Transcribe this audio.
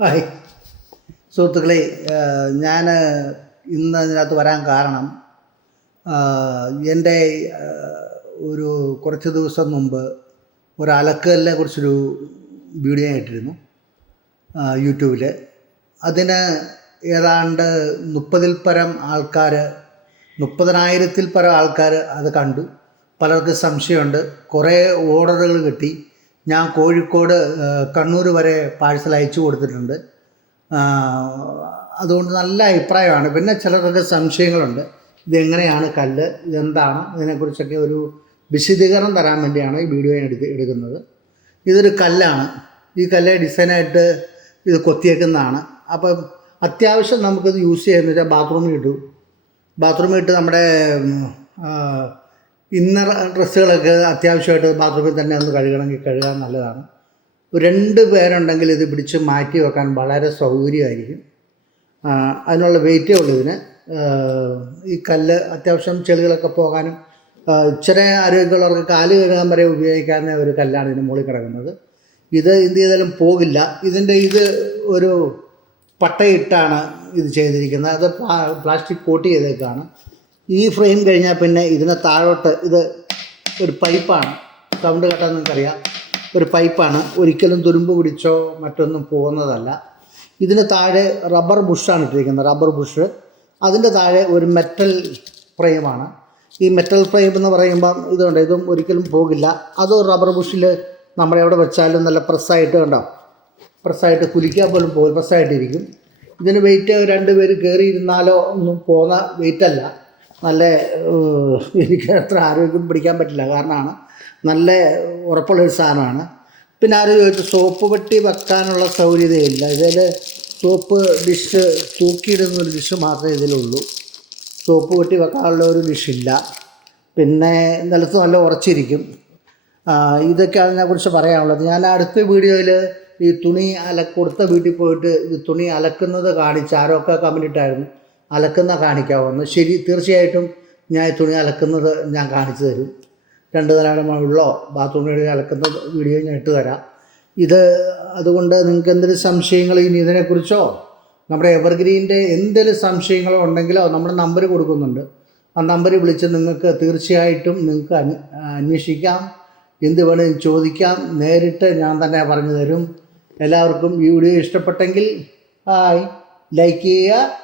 Hi. സുഹൃത്തുക്കളെ ഞാൻ ഇന്ന് ഇതിനകത്ത് വരാൻ കാരണം എന്റെ ഒരു കുറച്ച് ദിവസം മുമ്പ് ഒരു അലക്കലിനെ കുറിച്ചൊരു വീഡിയോ ഇട്ടിരുന്നു യൂട്യൂബിൽ അതിന് ഏതാണ്ട് മുപ്പതിൽ പരം ആൾക്കാർ മുപ്പതിനായിരത്തിൽ പരം ആൾക്കാർ അത് കണ്ടു. പലർക്കും സംശയമുണ്ട്. കുറേ ഓർഡറുകൾ കിട്ടി. ഞാൻ കോഴിക്കോട് കണ്ണൂർ വരെ പാഴ്സൽ അയച്ചു കൊടുത്തിട്ടുണ്ട്. അതുകൊണ്ട് നല്ല അഭിപ്രായമാണ്. പിന്നെ ചിലർക്കൊക്കെ സംശയങ്ങളുണ്ട്. ഇതെങ്ങനെയാണ് കല്ല്? ഇതെന്താണ്? ഇതിനെക്കുറിച്ചൊക്കെ ഒരു വിശദീകരണം തരാൻ വേണ്ടിയാണ് ഈ വീഡിയോ എടുത്ത് എടുക്കുന്നത്. ഇതൊരു കല്ലാണ്. ഈ കല്ല് ഡിസൈനായിട്ട് ഇത് കൊത്തിയേക്കുന്നതാണ്. അപ്പം അത്യാവശ്യം നമുക്കിത് യൂസ് ചെയ്യുന്ന വെച്ചാൽ ബാത്റൂമിൽ ഇട്ടു ബാത്റൂമിൽ ഇട്ട് നമ്മുടെ ഇന്നർ ഡ്രസ്സുകളൊക്കെ അത്യാവശ്യമായിട്ട് ബാത്റൂമിൽ തന്നെ ഒന്ന് കഴുകണമെങ്കിൽ കഴുകാൻ നല്ലതാണ്. രണ്ട് പേരുണ്ടെങ്കിൽ ഇത് പിടിച്ച് മാറ്റി വെക്കാൻ വളരെ സൗകര്യമായിരിക്കും. അതിനുള്ള വെയിറ്റേ ഉള്ളൂ ഇതിന്. ഈ കല്ല് അത്യാവശ്യം ചെളികളൊക്കെ പോകാനും ചെറിയ ആരോഗ്യമുള്ളവർക്ക് കാൽ കഴുകാൻ വരെ ഉപയോഗിക്കാവുന്ന ഒരു കല്ലാണ് ഇതിന് മുകളിൽ കിടക്കുന്നത്. ഇത് എന്ത് ചെയ്താലും പോകില്ല. ഇതിന്റെ ഇത് ഒരു പട്ടയിട്ടാണ് ഇത് ചെയ്തിരിക്കുന്നത്. അത് പ്ലാസ്റ്റിക് കോട്ട് ചെയ്തേക്കാണ്. ഈ ഫ്രെയിം കഴിഞ്ഞാൽ പിന്നെ ഇതിന് താഴോട്ട് ഇത് ഒരു പൈപ്പാണ്. സൗണ്ട് കേട്ടാൽ നിങ്ങൾക്കറിയാം. ഒരു പൈപ്പാണ്. ഒരിക്കലും തുരുമ്പ് പിടിച്ചോ മറ്റൊന്നും പോകുന്നതല്ല. ഇതിന് താഴെ റബ്ബർ ബുഷാണ് ഇട്ടിരിക്കുന്നത് റബ്ബർ ബുഷ്. അതിന്റെ താഴെ ഒരു മെറ്റൽ ഫ്രെയിമാണ്. ഈ മെറ്റൽ ഫ്രെയിം എന്ന് പറയുമ്പം ഇതുണ്ട് ഇതും ഒരിക്കലും പോകില്ല. അത് റബ്ബർ ബുഷിൽ നമ്മൾ എവിടെ വെച്ചാലും നല്ല പ്രസ്സായിട്ട് കണ്ടോ? പ്രസ്സായിട്ട് കുലിക്കാൻ പോലും പോകും പ്രസ്സായിട്ടിരിക്കും ഇതിന് വെയിറ്റ് രണ്ട് പേര് കയറിയിരുന്നാലോ ഒന്നും പോകുന്ന വെയിറ്റല്ല നല്ല എനിക്ക് അത്ര ആരോഗ്യം പിടിക്കാൻ പറ്റില്ല. കാരണമാണ് നല്ല ഉറപ്പുള്ള ഒരു സാധനമാണ്. പിന്നെ ആരും ചോദിച്ചു സോപ്പ് പെട്ടി വെക്കാനുള്ള സൗകര്യതയില്ല. ഇതിൽ സോപ്പ് ഡിഷ് തൂക്കിയിടുന്ന ഒരു ഡിഷ് മാത്രമേ ഇതിലുള്ളൂ. സോപ്പ് പെട്ടി വെക്കാനുള്ള ഒരു ഡിഷില്ല പിന്നെ നിലത്ത് നല്ല ഉറച്ചിരിക്കും. ഇതൊക്കെയാണ് ഇതിനെക്കുറിച്ച് പറയാനുള്ളത്. ഞാൻ അടുത്ത വീഡിയോയിൽ ഈ തുണി അല കൊടുത്ത വീട്ടിൽ പോയിട്ട് ഇത് തുണി അലക്കുന്നത് കാണിച്ച് ആരൊക്കെ കമന്റ് ഇട്ടായിരുന്നു. അലക്കുന്ന കാണിക്കാവുന്നു. ശരി തീർച്ചയായിട്ടും ഞാൻ തുണി അലക്കുന്നത് ഞാൻ കാണിച്ചു തരും. രണ്ട് മുകളിലോ ബാത്റൂമിൽ അലക്കുന്ന വീഡിയോ ഞാൻ ഇട്ട് തരാം. ഇത് അതുകൊണ്ട് നിങ്ങൾക്ക് എന്തെങ്കിലും സംശയങ്ങൾ ഇനി ഇതിനെക്കുറിച്ചോ നമ്മുടെ എവർഗ്രീന്റെ എന്തെങ്കിലും സംശയങ്ങളോ ഉണ്ടെങ്കിലോ നമ്മുടെ നമ്പർ കൊടുക്കുന്നുണ്ട്. ആ നമ്പർ വിളിച്ച് നിങ്ങൾക്ക് തീർച്ചയായിട്ടും നിങ്ങൾക്ക് അന്വേഷിക്കാം. എന്ത് വേണമെങ്കിലും ചോദിക്കാം. നേരിട്ട് ഞാൻ തന്നെ പറഞ്ഞു തരും. എല്ലാവർക്കും ഈ വീഡിയോ ഇഷ്ടപ്പെട്ടെങ്കിൽ ഹായ് ലൈക്ക് ചെയ്യുക.